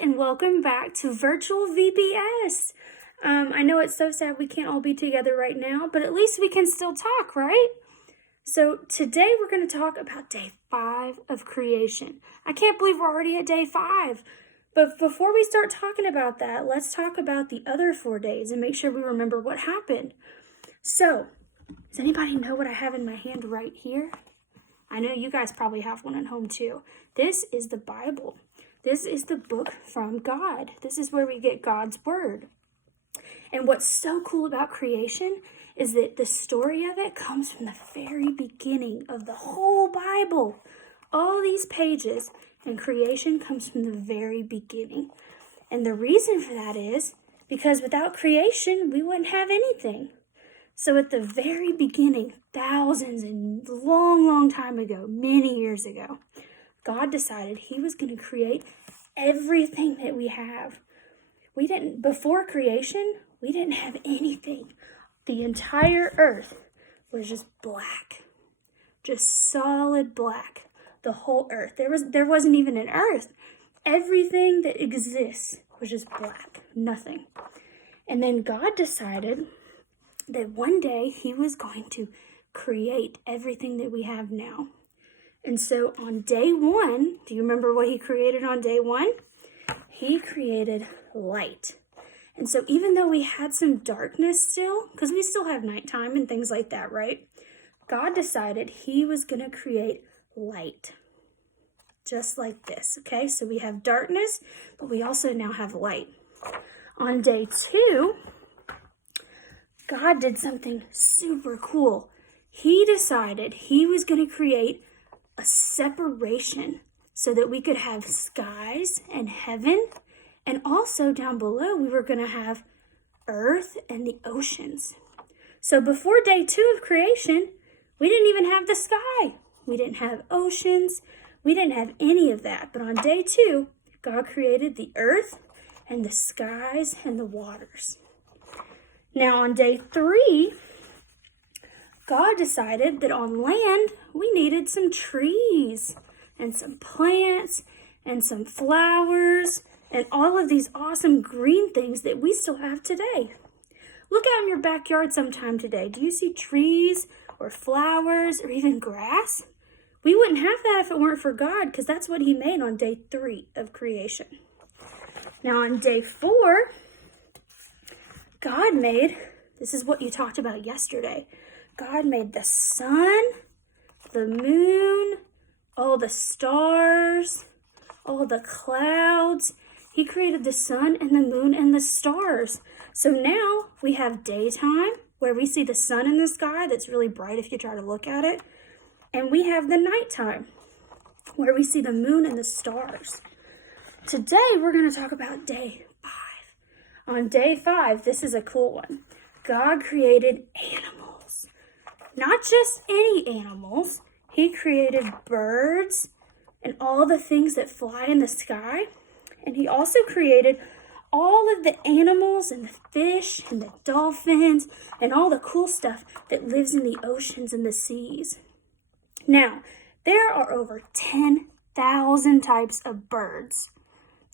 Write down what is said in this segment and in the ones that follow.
and welcome back to virtual VBS. I know it's so sad we can't all be together right now, but at least we can still talk, right? So today we're going to talk about day 5 of creation. I can't believe we're already at day 5. But before we start talking about that, let's talk about the other 4 days and make sure we remember what happened. So, does anybody know what I have in my hand right here? I know you guys probably have one at home too. This is the Bible. This is the book from God. This is where we get God's word. And what's so cool about creation is that the story of it comes from the very beginning of the whole Bible. All these pages, and creation comes from the very beginning. And the reason for that is because without creation, we wouldn't have anything. So at the very beginning, thousands and long time ago, many years ago, God decided he was going to create everything that we have. Before creation, we didn't have anything. The entire earth was just black, just solid black, the whole earth. There wasn't even an earth. Everything that exists was just black, nothing. And then God decided that one day he was going to create everything that we have now. And so on day 1, do you remember what he created on day 1? He created light. And so even though we had some darkness still, because we still have nighttime and things like that, right? God decided he was going to create light. Just like this, okay? So we have darkness, but we also now have light. On day 2, God did something super cool. He decided he was going to create a separation so that we could have skies and heaven, and also down below we were going to have earth and the oceans. So before day 2 of creation, we didn't even have the sky. We didn't have oceans. We didn't have any of that. But on day 2, God created the earth and the skies and the waters. Now on day 3, God decided that on land, we needed some trees and some plants and some flowers and all of these awesome green things that we still have today. Look out in your backyard sometime today. Do you see trees or flowers or even grass? We wouldn't have that if it weren't for God, because that's what he made on day 3 of creation. Now on day 4, God made, this is what you talked about yesterday, God made the sun, the moon, all the stars, all the clouds. He created the sun and the moon and the stars. So now we have daytime where we see the sun in the sky that's really bright if you try to look at it. And we have the nighttime where we see the moon and the stars. Today we're going to talk about day 5. On day 5, this is a cool one. God created animals. Not just any animals. He created birds and all the things that fly in the sky. And he also created all of the animals and the fish and the dolphins and all the cool stuff that lives in the oceans and the seas. Now, there are over 10,000 types of birds.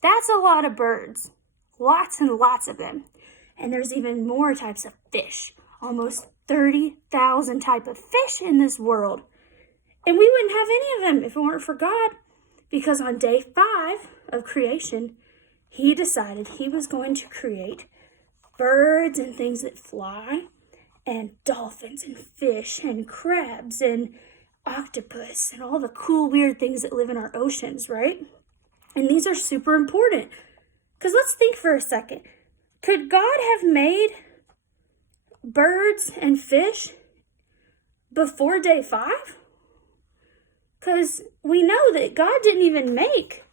That's a lot of birds. Lots and lots of them. And there's even more types of fish. Almost 30,000 types of fish in this world. And we wouldn't have any of them if it weren't for God. Because on day 5 of creation, he decided he was going to create birds and things that fly, and dolphins and fish and crabs and octopus and all the cool weird things that live in our oceans, right? And these are super important. Because let's think for a second. Could God have made birds and fish before day 5? Because we know that God didn't even make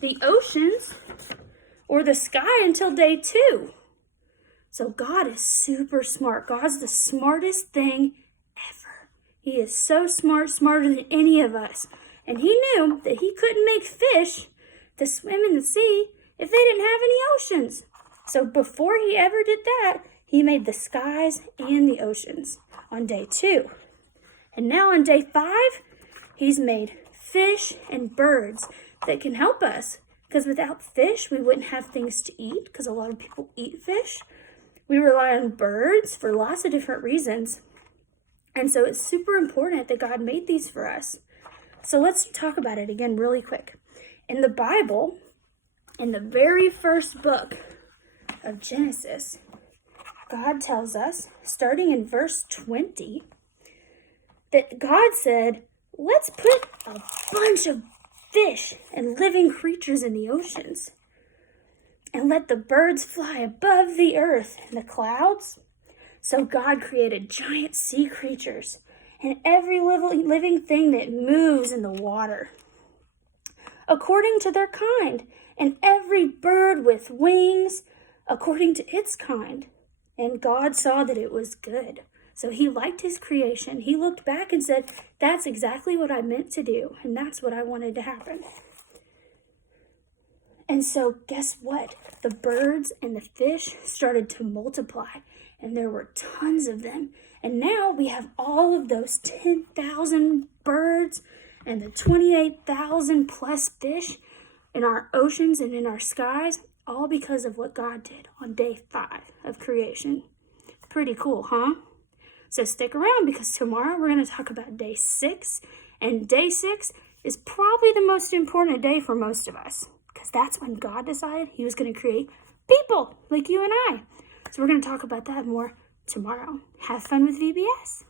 the oceans or the sky until day 2. So God is super smart. God's the smartest thing ever. He is so smart, smarter than any of us. And he knew that he couldn't make fish to swim in the sea if they didn't have any oceans. So before he ever did that, he made the skies and the oceans on day 2. And now on day 5, he's made fish and birds that can help us. Because without fish, we wouldn't have things to eat, because a lot of people eat fish. We rely on birds for lots of different reasons. And so it's super important that God made these for us. So let's talk about it again really quick. In the Bible, in the very first book of Genesis, God tells us, starting in verse 20, that God said, let's put a bunch of fish and living creatures in the oceans, and let the birds fly above the earth and the clouds. So God created giant sea creatures and every living thing that moves in the water, according to their kind, and every bird with wings according to its kind. And God saw that it was good. So he liked his creation. He looked back and said, that's exactly what I meant to do, and that's what I wanted to happen. And so guess what? The birds and the fish started to multiply, and there were tons of them. And now we have all of those 10,000 birds and the 28,000 plus fish in our oceans and in our skies, all because of what God did on day 5 of creation. Pretty cool, huh? So stick around, because tomorrow we're going to talk about day 6. And day 6 is probably the most important day for most of us, because that's when God decided he was going to create people like you and I. So we're going to talk about that more tomorrow. Have fun with VBS.